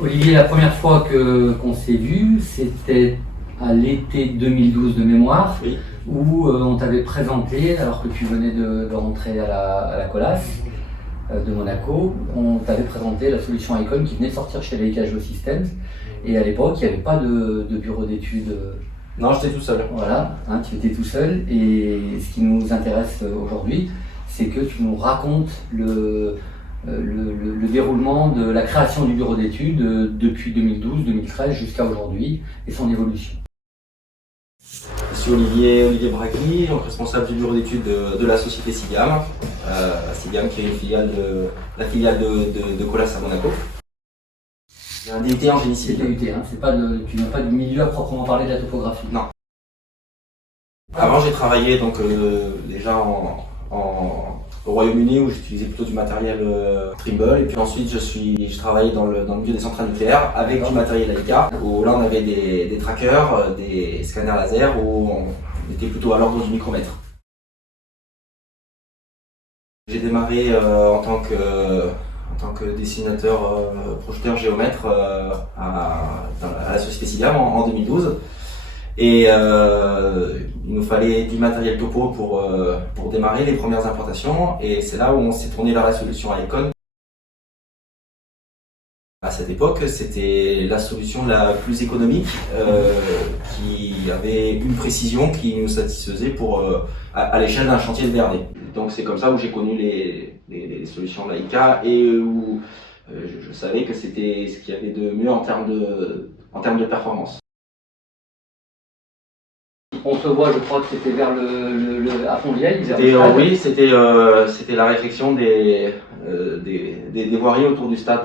Olivier, la première fois qu'on s'est vu, c'était à l'été 2012 de mémoire, Oui. où on t'avait présenté, alors que tu venais de rentrer à la Colas de Monaco, on t'avait présenté la solution Icon qui venait de sortir chez Leica Geosystems. Et à l'époque, il n'y avait pas de bureau d'études. Non, j'étais tout seul. Voilà, hein, tu étais tout seul. Et ce qui nous intéresse aujourd'hui, c'est que tu nous racontes le déroulement de la création du bureau d'études depuis 2012-2013 jusqu'à aujourd'hui et son évolution. Je suis Olivier Bragui, donc responsable du bureau d'études de la société SIGAM. SIGAM qui est la filiale de Colas à Monaco. J'ai un DUT en génie C'est civil. DUT, hein, tu n'as pas du milieu à proprement parler de la topographie. Non. Avant, j'ai travaillé donc, déjà au Royaume-Uni où j'utilisais plutôt du matériel Trimble, et puis ensuite je travaillais dans le milieu des centrales nucléaires avec du matériel Leica, où là on avait des trackers, des scanners laser, où on était plutôt à l'ordre du micromètre. J'ai démarré en tant que dessinateur, projeteur, géomètre à la société SIGAM en 2012. Et il nous fallait du matériel topo pour démarrer les premières implantations, et c'est là où on s'est tourné vers la solution Icon. À cette époque, c'était la solution la plus économique, qui avait une précision qui nous satisfaisait à l'échelle d'un chantier de VRD. Donc c'est comme ça où j'ai connu les solutions Leica, et où je savais que c'était ce qu'il y avait de mieux en termes de performance. On se voit, je crois que c'était vers à Fontvieille. Oui, c'était la réflexion des voiries autour du stade.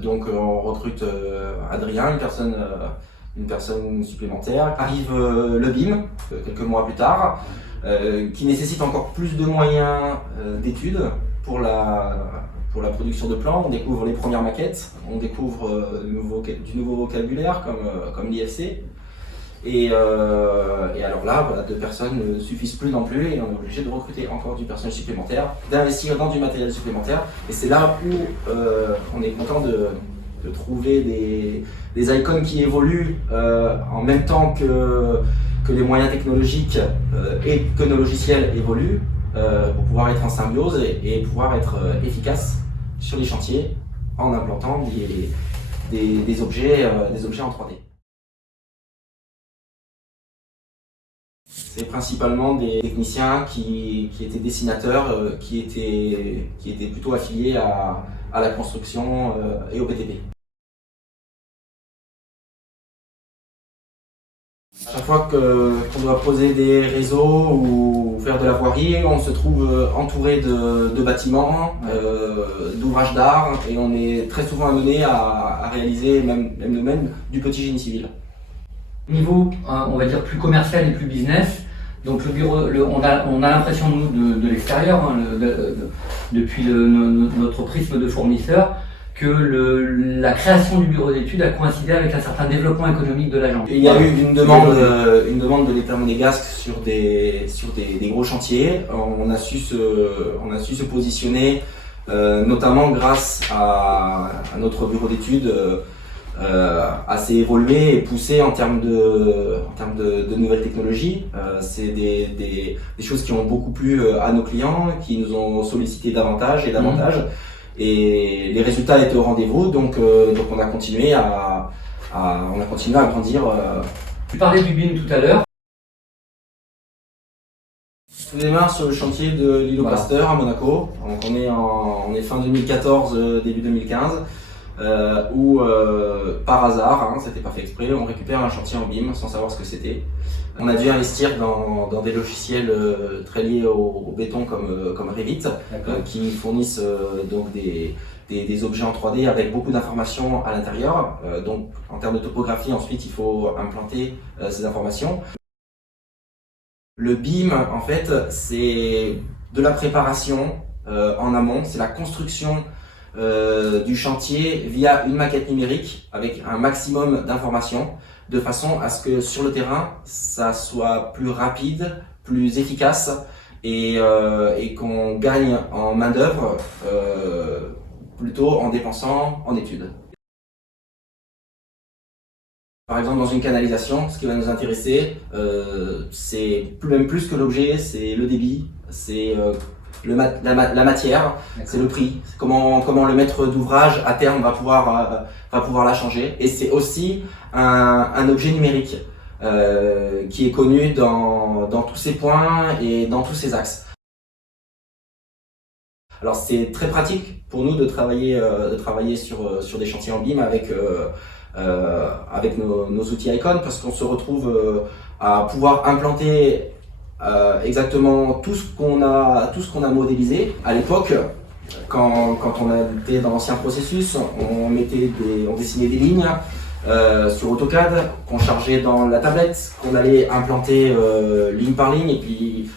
Donc on recrute Adrien, une personne supplémentaire. Arrive le BIM, quelques mois plus tard, qui nécessite encore plus de moyens d'études pour la production de plans. On découvre les premières maquettes, on découvre du nouveau vocabulaire comme l'IFC. Et alors là, voilà, 2 personnes ne suffisent plus non plus, et on est obligé de recruter encore du personnel supplémentaire, d'investir dans du matériel supplémentaire. Et c'est là où on est content de trouver des icônes qui évoluent en même temps que les moyens technologiques et que nos logiciels évoluent, pour pouvoir être en symbiose et pouvoir être efficace sur les chantiers en implantant des objets en 3D. C'est principalement des techniciens qui étaient dessinateurs, qui étaient plutôt affiliés à la construction et au BTP. À chaque fois qu'on doit poser des réseaux ou faire de la voirie, on se trouve entouré de bâtiments, d'ouvrages d'art, et on est très souvent amené à réaliser, même nous-mêmes, du petit génie civil. Niveau, on va dire, plus commercial et plus business, donc le bureau, on a l'impression, nous, de l'extérieur, hein, depuis notre prisme de fournisseur, que la création du bureau d'études a coïncidé avec un certain développement économique de l'agence. Il y a eu une demande de l'État monégasque sur des gros chantiers. On a su se positionner, notamment grâce à notre bureau d'études assez évolué et poussé en termes de nouvelles technologies. C'est des choses qui ont beaucoup plu à nos clients, qui nous ont sollicité davantage et davantage. Et les résultats étaient au rendez-vous, donc on a continué à grandir. Tu parlais du BIM tout à l'heure. Tout démarre sur le chantier de l'îlot Pasteur à Monaco. Donc on est fin 2014, début 2015. Où par hasard, c'était pas fait exprès, on récupère un chantier en BIM sans savoir ce que c'était. On a dû investir dans des logiciels très liés au béton comme Revit, qui fournissent donc des objets en 3D avec beaucoup d'informations à l'intérieur. Donc en termes de topographie, ensuite il faut implanter ces informations. Le BIM, en fait, c'est de la préparation en amont, c'est la construction du chantier via une maquette numérique avec un maximum d'informations, de façon à ce que sur le terrain, ça soit plus rapide, plus efficace, et qu'on gagne en main d'œuvre plutôt en dépensant en études. Par exemple, dans une canalisation, ce qui va nous intéresser, c'est même plus que l'objet, c'est le débit, c'est la matière, c'est le prix, comment le maître d'ouvrage à terme va pouvoir la changer. Et c'est aussi un objet numérique qui est connu dans tous ses points et dans tous ses axes. Alors c'est très pratique pour nous de travailler sur des chantiers en BIM avec nos outils Icon, parce qu'on se retrouve à pouvoir implanter exactement tout ce qu'on a modélisé. À l'époque, quand on était dans l'ancien processus, on dessinait des lignes sur AutoCAD qu'on chargeait dans la tablette, qu'on allait implanter ligne par ligne, et puis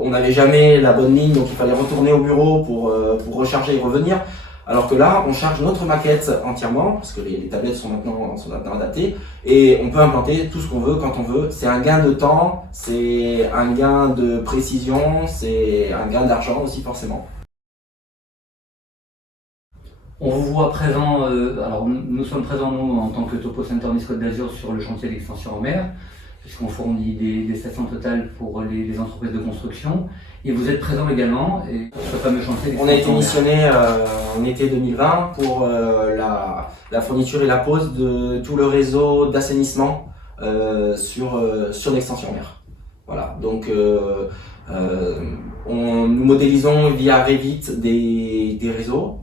on n'avait jamais la bonne ligne, donc il fallait retourner au bureau pour recharger et revenir. Alors que là, on charge notre maquette entièrement, parce que les tablettes sont maintenant adaptées, et on peut implanter tout ce qu'on veut, quand on veut. C'est un gain de temps, c'est un gain de précision, c'est un gain d'argent aussi forcément. On vous voit présent, alors nous sommes présents nous en tant que Topo Center Nice Côte d'Azur sur le chantier d'extension en mer, puisqu'on fournit des stations totales pour les entreprises de construction. Et vous êtes présent également pour ce fameux chantier. On a été missionné en été 2020 pour la fourniture et la pose de tout le réseau d'assainissement sur l'extension mer. Voilà, donc nous modélisons via Revit des réseaux.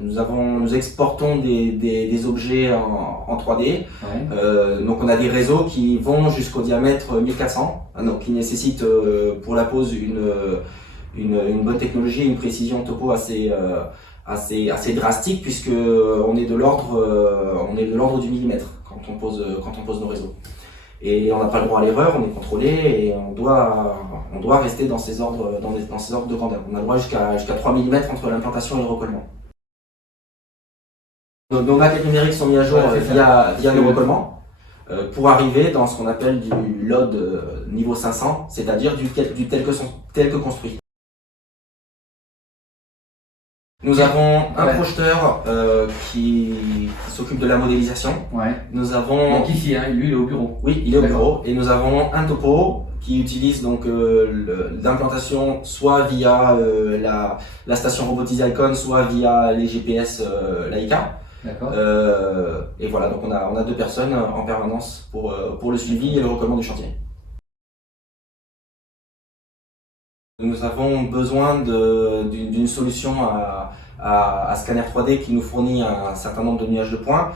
Nous exportons des objets en 3D. Ouais. Donc on a des réseaux qui vont jusqu'au diamètre 1400, donc qui nécessitent pour la pose une bonne technologie, une précision topo assez drastique, puisque on est de l'ordre du millimètre quand on pose nos réseaux. Et on n'a pas le droit à l'erreur, on est contrôlé et on doit rester dans ces ordres de grandeur. On a le droit jusqu'à 3 mm entre l'implantation et le recollement. Nos maquettes numériques sont mises à jour via le recollement pour arriver dans ce qu'on appelle du LOD niveau 500, c'est-à-dire du tel que construit. Nous avons un projeteur qui s'occupe de la modélisation. Ouais. Nous avons... Donc ici, hein, lui il est au bureau. Oui, il est au bureau. Et nous avons un topo qui utilise donc l'implantation soit via la station robotisée Icon, soit via les GPS Leica. D'accord. Et voilà, donc on a 2 personnes en permanence pour le suivi et le recollement du chantier. Nous avons besoin d'une solution à scanner 3D qui nous fournit un certain nombre de nuages de points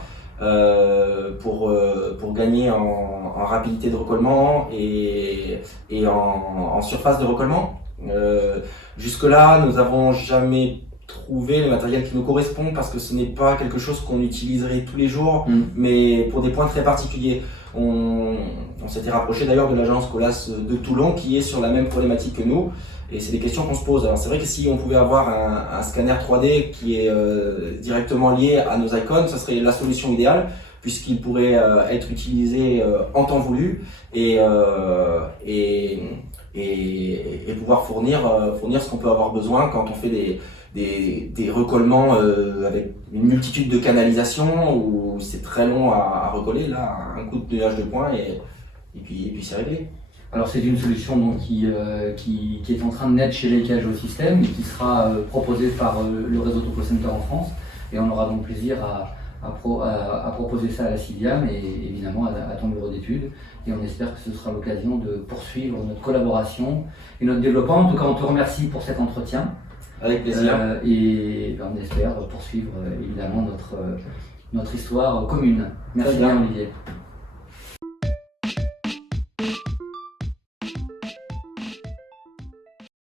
pour gagner en rapidité de recollement et en surface de recollement. Jusque-là, nous n'avons jamais trouvé le matériel qui nous correspond, parce que ce n'est pas quelque chose qu'on utiliserait tous les jours, mais pour des points très particuliers. On s'était rapproché d'ailleurs de l'agence Colas de Toulon qui est sur la même problématique que nous, et c'est des questions qu'on se pose. Alors c'est vrai que si on pouvait avoir un scanner 3D qui est directement lié à nos icônes, ce serait la solution idéale, puisqu'il pourrait être utilisé en temps voulu et pouvoir fournir ce qu'on peut avoir besoin quand on fait des recollements avec une multitude de canalisations où c'est très long à recoller. Là, un coup de nuage de points et puis c'est réglé. Alors c'est une solution donc, qui est en train de naître chez Leica Géosystèmes et qui sera proposée par le réseau Topo Center en France, et on aura donc plaisir à proposer ça à la CIVIAM et évidemment à ton bureau d'études, et on espère que ce sera l'occasion de poursuivre notre collaboration et notre développement. En tout cas, on te remercie pour cet entretien. Avec plaisir. Et on espère poursuivre évidemment notre histoire commune. Merci bien, Olivier.